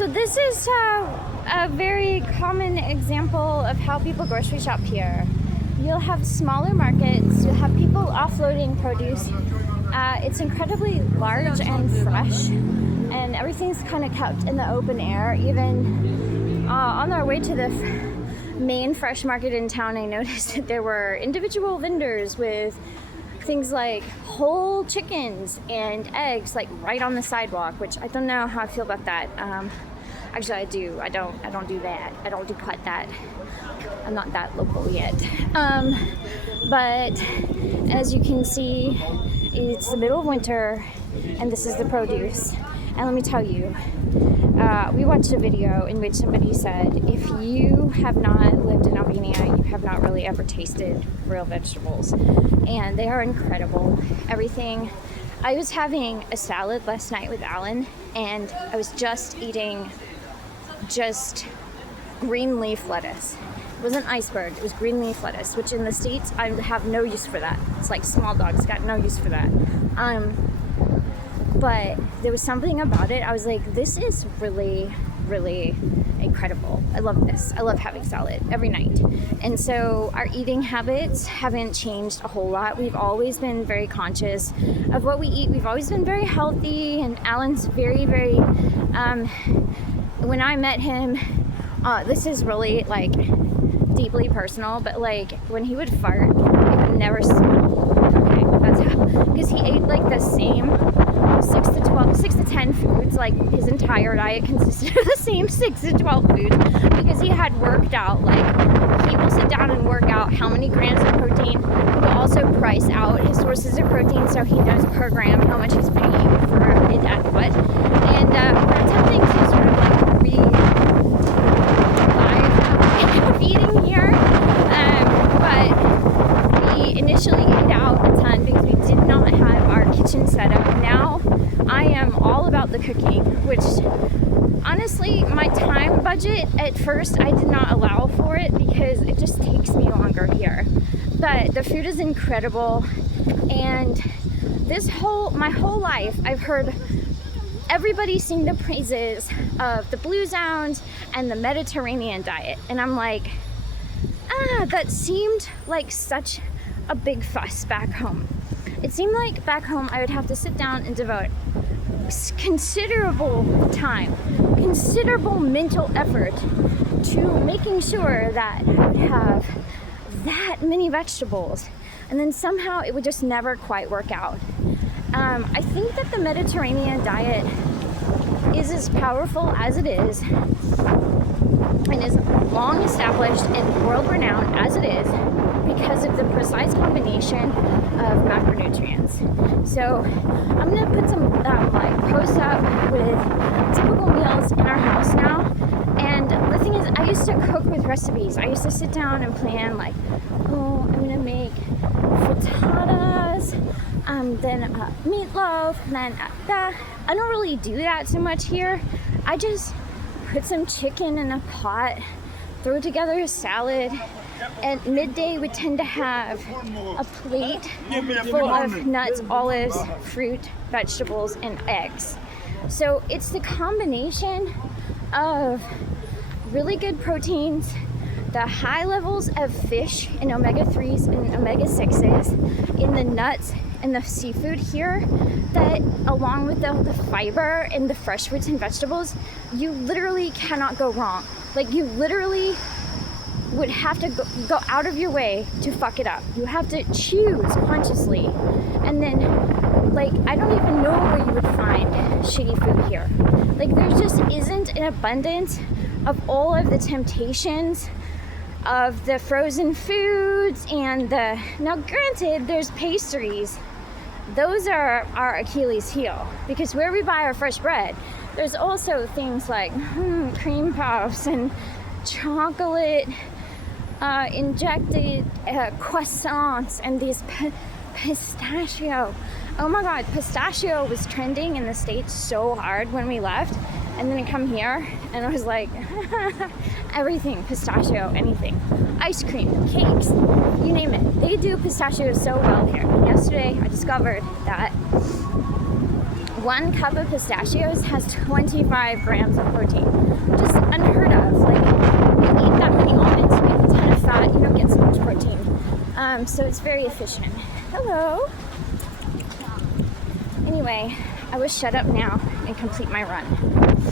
So this is a very common example of how people grocery shop here. You'll have smaller markets, you'll have people offloading produce. It's incredibly large and fresh, and everything's kind of kept in the open air. Even on our way to the main fresh market in town, I noticed that there were individual vendors with things like whole chickens and eggs, like right on the sidewalk, which I don't know how I feel about that. Actually, I do. I don't do that. I don't do quite that. I'm not that local yet. But as you can see, it's the middle of winter, and this is the produce. And let me tell you, we watched a video in which somebody said, if you have not lived in Albania, you have not really ever tasted real vegetables. And they are incredible. Everything. I was having a salad last night with Alan, and I was just eating green leaf lettuce. It wasn't iceberg, it was green leaf lettuce, which in the States, I have no use for that. It's like small dogs, got no use for that. But there was something about it. I was like, this is really, really incredible. I love this. I love having salad every night. And so our eating habits haven't changed a whole lot. We've always been very conscious of what we eat. We've always been very healthy, and Alan's very, very, when I met him, this is really like deeply personal, but like when he would fart, it would never smell. Okay, that's how, because he ate like the same 6 to 10 foods, like his entire diet consisted of the same 6 to 12 foods, because he had worked out. Like, he will sit down and work out how many grams of protein. He will also price out his sources of protein, so he knows per gram how much he's paying for it at what. And we're attempting to sort of like revive eating here, but we initially ate out a ton because we did not have our kitchen set up. Now I am all about the cooking, which honestly, my time budget at first I did not allow for it because it just takes me longer here. But the food is incredible, and my whole life I've heard everybody sing the praises of the Blue Zones and the Mediterranean diet, and I'm like, that seemed like such a big fuss back home. It seemed like back home I would have to sit down and devote considerable time, considerable mental effort to making sure that I would have that many vegetables, and then somehow it would just never quite work out. I think that the Mediterranean diet is as powerful as it is, and is long established and world renowned as it is, because of the precise combination of macronutrients. So I'm gonna put some like posts up with typical meals in our house now. And the thing is, I used to cook with recipes. I used to sit down and plan like, oh, I'm gonna make frittatas, then meatloaf, then that. I don't really do that so much here. I just put some chicken in a pot, throw together a salad. At midday, we tend to have a plate full of nuts, olives, fruit, vegetables, and eggs. So it's the combination of really good proteins, the high levels of fish and omega-3s and omega-6s in the nuts and the seafood here, that along with the fiber and the fresh fruits and vegetables, you literally cannot go wrong. Like, you literally would have to go out of your way to fuck it up. You have to choose consciously. And then, like, I don't even know where you would find shitty food here. Like, there just isn't an abundance of all of the temptations of the frozen foods and now granted, there's pastries. Those are our Achilles heel, because where we buy our fresh bread, there's also things like cream puffs and chocolate injected croissants and these pistachio. Oh my god, pistachio was trending in the States so hard when we left, and then I come here and I was like, everything pistachio, anything, ice cream, cakes, you name it. They do pistachio so well here. Yesterday I discovered that 1 cup of pistachios has 25 grams of protein, which is unheard of. Like, when you eat that many almonds, you get a ton of fat, you don't get so much protein. So it's very efficient. Hello. Anyway, I will shut up now and complete my run.